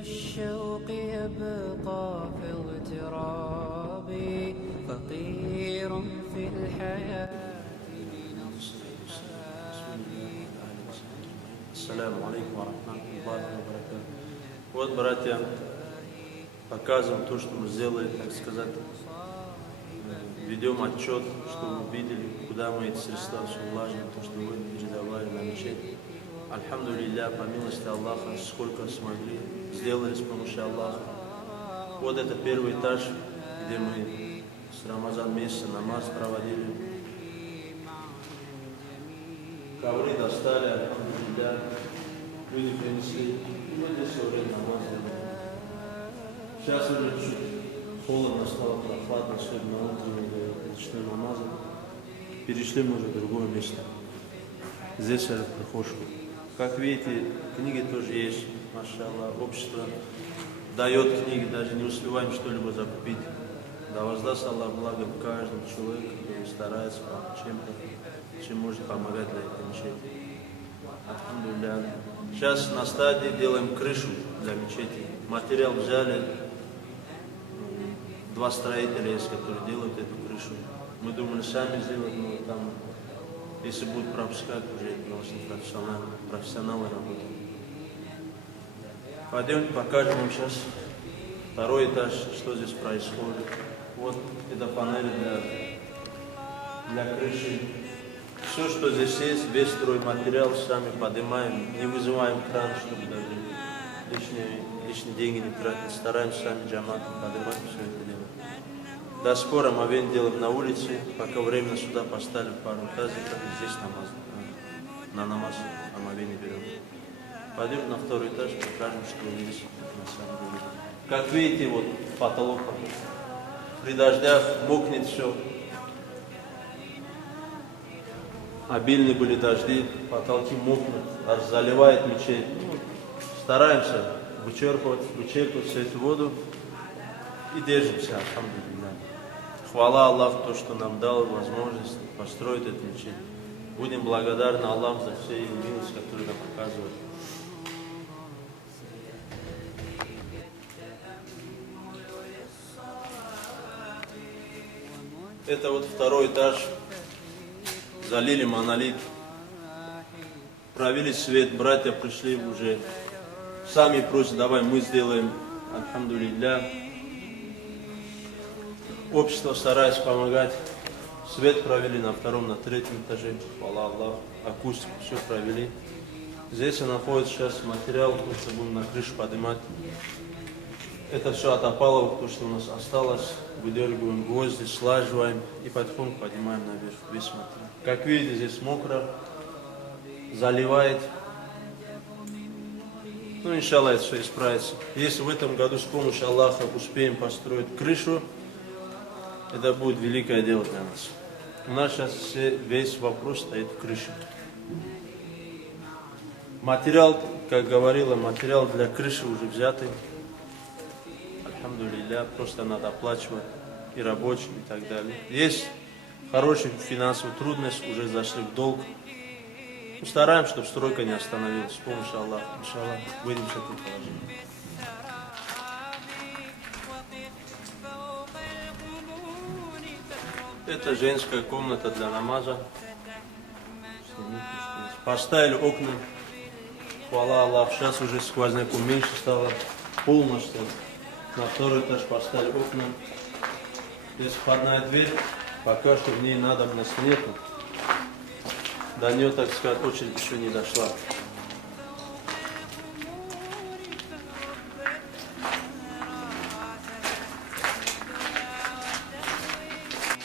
والشوق يبقى في اغترابي فقير في الحياة من أصحابي. Ассаляму алейкум ва рахматуллахи ва баракатуху. Вот, братья, показываем то, что мы сделали, так сказать, ведем отчет, чтобы вы видели, куда мы эти средства все вложим, то, что вы передавали на мечеть. Альхамдулилля, по милости Аллаха, сколько смогли, сделали с помощью Аллаха. Вот это первый этаж, где мы с Рамазан месяца намаз проводили. Ковры достали, альхамдулилля, люди принесли. Вот здесь уже намаз. Сейчас уже чуть холодно стало, прохладно, сегодня на утро начали намазы. Перешли мы уже в другое место. Здесь я прихожу. Как видите, книги тоже есть, машаллах. Общество дает книги, даже не успеваем что-либо закупить. Да воздаст Аллах благо каждому человеку, который старается чем-то, чем может помогать для этой мечети. Альхамдулилля. Сейчас на стадии делаем крышу для мечети. Материал взяли, два строителя есть, которые делают эту крышу. Мы думали сами сделать, но там, если будут пропускать, уже это профессионалы работают. Пойдемте покажем вам сейчас второй этаж, что здесь происходит. Вот это панели для крыши. Все, что здесь есть, весь стройматериал сами поднимаем, не вызываем кран, чтобы даже лишние деньги не тратить. Стараемся сами джаматом поднимать, все это делаем. До спора омовение делаем на улице, пока временно сюда поставили пару тазиков, и здесь намаз, на намаз омовение берем. Пойдем на второй этаж, покажем, что здесь на самом деле. Как видите, вот потолок при дождях мокнет все. Обильные были дожди, потолки мокнут, аж заливает мечеть. Стараемся вычерпывать всю эту воду и держимся, альхамдулилля. Хвала Аллаху, то, что нам дал возможность построить эту мечеть. Будем благодарны Аллаху за все его милости, которые нам показывают. Это вот второй этаж. Залили монолит, провели свет, братья пришли уже, сами просят, давай мы сделаем, альхамдулилля. Общество старается помогать, свет провели на втором, на третьем этаже, хвала Аллаху, акустику все провели. Здесь находится сейчас материал, потому что будем на крышу поднимать. Это все от опаловок, то, что у нас осталось, выдергиваем гвозди, слаживаем и потихоньку поднимаем наверх весь материал. Как видите, здесь мокро, заливает. Ну, иншаллах, это все исправится. Если в этом году с помощью Аллаха успеем построить крышу, это будет великое дело для нас. У нас сейчас весь вопрос стоит в крыше. Материал, как говорила, материал для крыши уже взятый. Альхамдулилля, просто надо оплачивать и рабочим, и так далее. Есть хорошая финансовая трудность, уже зашли в долг. Ну, стараемся, чтобы стройка не остановилась. С помощью Аллаха, иншаллах, выйдем с этого положения. Это женская комната для намаза. Поставили окна. Хвала Аллаху, сейчас уже сквозняком меньше стало. Полностью. На второй этаж поставили окна. Здесь входная дверь. Пока что в ней надобности нету. До нее, так сказать, очередь еще не дошла.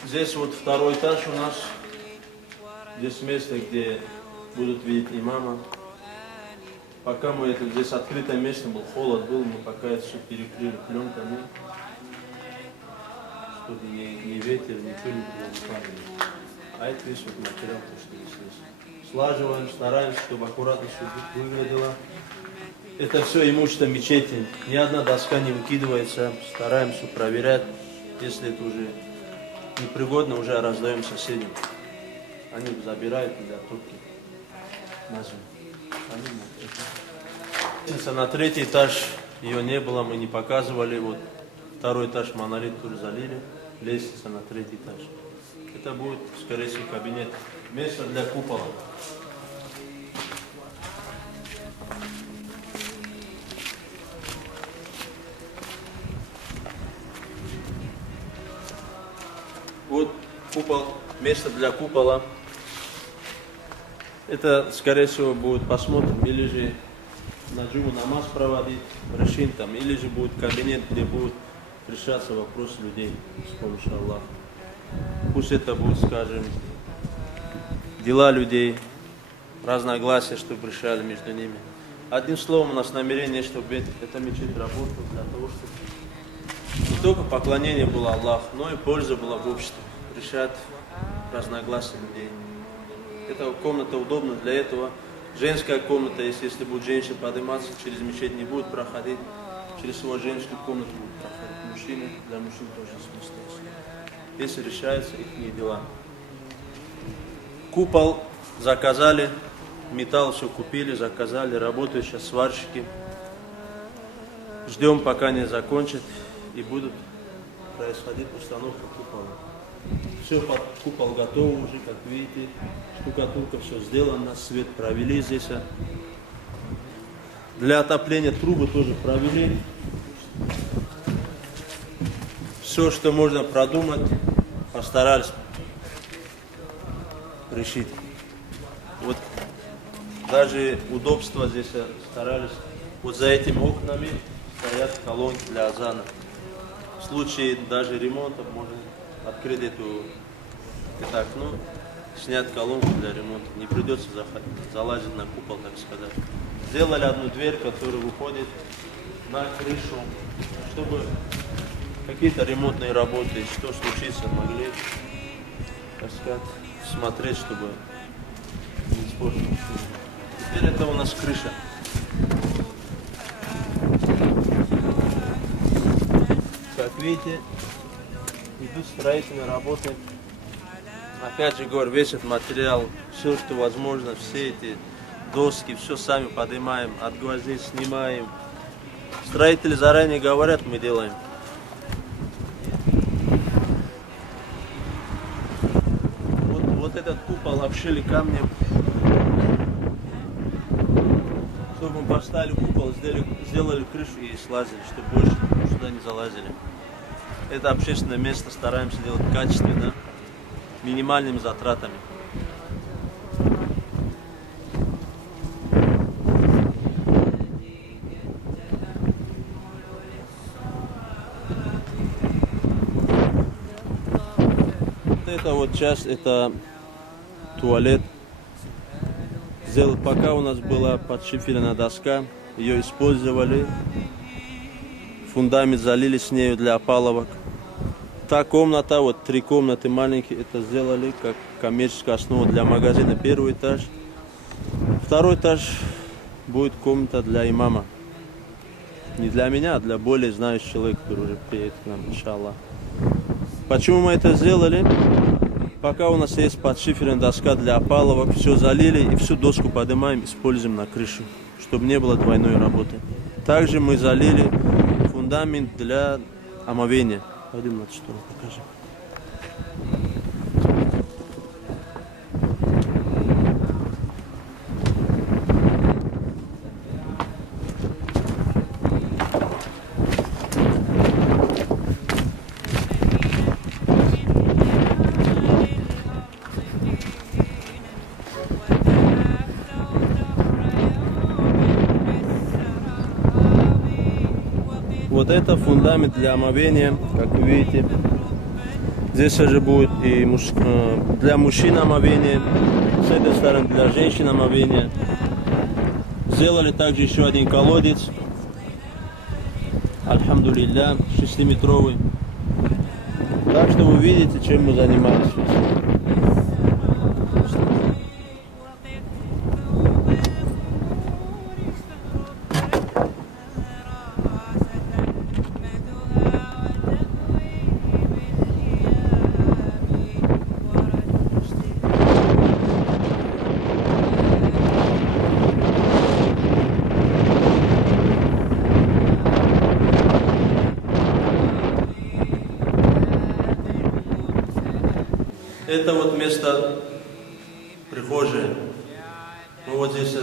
Здесь вот второй этаж у нас. Здесь место, где будут видеть имама. Пока мы это здесь открытое место был, холод был, мы пока это все перекрыли пленками, чтобы ни ветер, ни пыль не падали. А это весь вот материал, то, что здесь есть. Слаживаем, стараемся, чтобы аккуратно все выглядело. Это все имущество мечети. Ни одна доска не выкидывается. Стараемся проверять. Если это уже непригодно, уже раздаем соседям. Они забирают для турки. На третий этаж Ее не было, мы не показывали. Вот второй этаж монолит тоже залили, лестница на третий этаж. Это будет, скорее всего, кабинет. Место для купола. Вот купол, место для купола. Это, скорее всего, будет посмотрим, или же на джуму намаз проводить, решим там, или же будет кабинет, где будут решаться вопросы людей с помощью Аллаха. Пусть это будет, скажем, дела людей, разногласия, чтобы решали между ними. Одним словом, у нас намерение, чтобы эта мечеть работала для того, чтобы не только поклонение было Аллаху, но и польза была в обществе, решать разногласия людей. Эта комната удобна для этого. Женская комната, если будет женщина подниматься, через мечеть не будет проходить, через свою женскую комнату будет проходить. Мужчины, для мужчин тоже есть место. Если решаются их дела. Купол заказали, металл все купили, заказали, работают сейчас сварщики. Ждем, пока не закончат и будут происходить установка купола. Все под купол готово уже, как видите. Штукатурка, все сделано, свет провели здесь. Для отопления трубы тоже провели. Все, что можно продумать, постарались решить. Вот даже удобства здесь старались. Вот за этими окнами стоят колонки для азана. В случае даже ремонта можно открыть это окно, снять колонку для ремонта. Не придется залазить на купол, так сказать. Сделали одну дверь, которая выходит на крышу, чтобы какие-то ремонтные работы, что случится, могли, так сказать, смотреть, чтобы не испортить. Теперь это у нас крыша. Как видите, идут строительные работы. Опять же говорю, весь этот материал, все, что возможно, все эти доски, все сами поднимаем, от гвоздей снимаем. Строители заранее говорят, мы делаем. Вот этот купол обшили камнем. Чтобы мы поставили купол, сделали крышу и слазили, чтобы больше сюда не залазили. Это общественное место, стараемся делать качественно, минимальными затратами. Это вот часть, это туалет. Пока у нас была подшиферная доска, ее использовали. Фундамент залили с нею для опаловок. Та комната, вот 3 комнаты маленькие, это сделали как коммерческую основу для магазина. Первый этаж. Второй этаж будет комната для имама. Не для меня, а для более знающего человека, который уже приедет к нам, иншаллах. Почему мы это сделали? Пока у нас есть подшиферная доска для опаловок, все залили и всю доску поднимаем, используем на крышу, чтобы не было двойной работы. Также мы залили фундамент для омовения. Пойдем на эту сторону, покажем. Вот это фундамент для омовения, как вы видите. Здесь же будет и для мужчин омовение, с этой стороны для женщин омовение. Сделали также еще один колодец. Альхамдулилля, 6-метровый. Так что вы видите, чем мы занимаемся. Это вот место прихожей. Мы вот здесь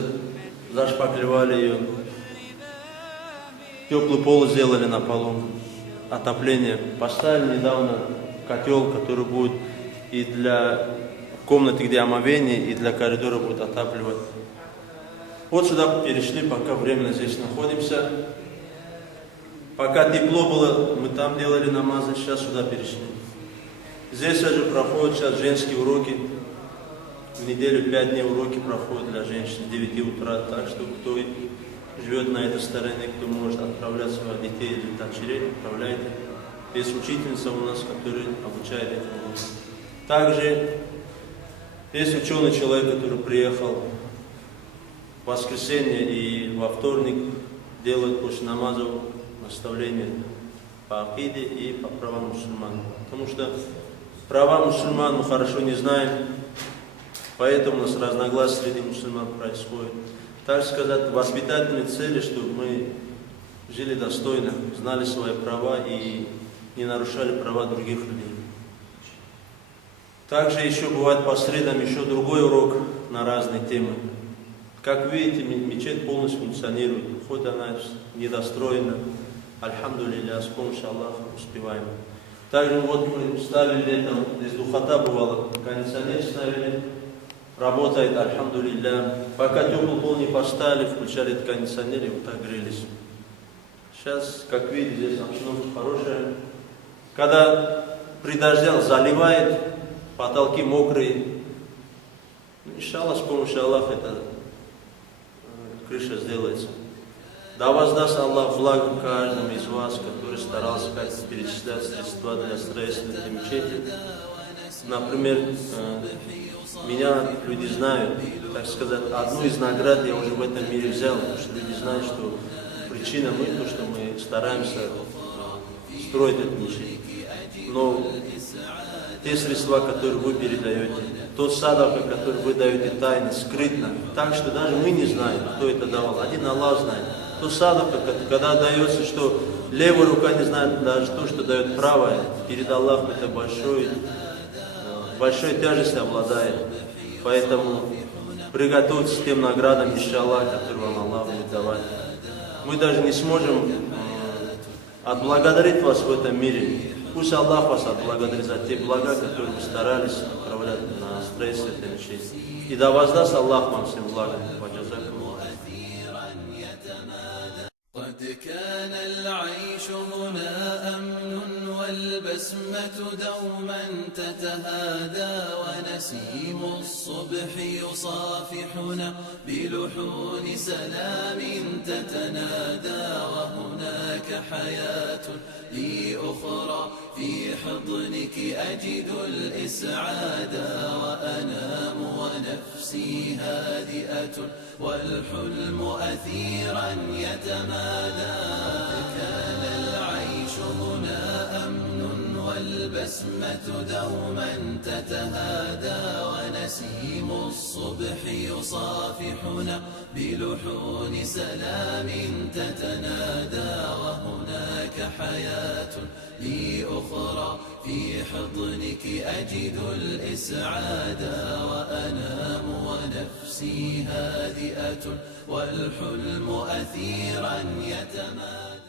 зашпаклевали ее. Теплый пол сделали на полу. Отопление. Поставили недавно котел, который будет и для комнаты, где омовение, и для коридора будет отапливать. Вот сюда перешли, пока временно здесь находимся. Пока тепло было, мы там делали намазы, сейчас сюда перешли. Здесь же проходят сейчас женские уроки. В неделю 5 дней уроки проходят для женщин с 9 утра. Так что кто живет на этой стороне, кто может отправлять своих детей или дочерей, отправляйте. Есть учительница у нас, которая обучает этому. Также есть ученый человек, который приехал в воскресенье и во вторник, делает после намазов наставления по акиде и по правам мусульман. Потому что права мусульман мы хорошо не знаем, поэтому у нас разногласия среди мусульман происходит. Так сказать, воспитательные цели, чтобы мы жили достойно, знали свои права и не нарушали права других людей. Также еще бывает по средам еще другой урок на разные темы. Как видите, мечеть полностью функционирует, хоть она недостроена. Альхамдулилля, с помощью Аллаха успеваем. Также вот мы ставили летом, здесь духота бывала, кондиционер ставили, работает, альхамдулилля. Пока теплый пол не поставили, включали этот кондиционер и вот так грелись. Сейчас, как видите, здесь обстановка хорошая. Когда при дожде заливает, потолки мокрые, иншаллах, с помощью Аллаха эта крыша сделается. Да воздаст Аллах благо каждому из вас, который старался как-то перечислять средства для строительства этой мечети. Например, меня люди знают, так сказать, одну из наград я уже в этом мире взял, потому что люди знают, что причина мы, то, что мы стараемся строить эту мечеть. Но те средства, которые вы передаете, тот садака, который вы даете тайно, скрытно, так что даже мы не знаем, кто это давал, один Аллах знает. То садака, когда дается, что левая рука не знает даже то, что дает правая, перед Аллахом это большой тяжестью обладает. Поэтому приготовьтесь к тем наградам, иншаллах, которые вам Аллах будет давать. Мы даже не сможем отблагодарить вас в этом мире. Пусть Аллах вас отблагодарит за те блага, которые вы старались отправлять на строительство этой мечети. И да воздаст Аллах вам всем благом. قد كان العيش هنا أمن والبسمة دوما تتهادى ونسيم الصبح يصافحنا بلحون سلام تتنادى وهناك حياة لي أخرى في حضنك أجد الإسعاد وأنام ونفسي هادئة والحلم أثيرا يتمادى كان العيش هنا أمن والبسمة دوما تتهادى ونسيم الصبح يصافحنا بلحون سلام تتنادى وهناك حياة لي أخرى في حضنك أجد الإسعاد وأنام ونفسي هادئة والحلم أثيرا يتمادى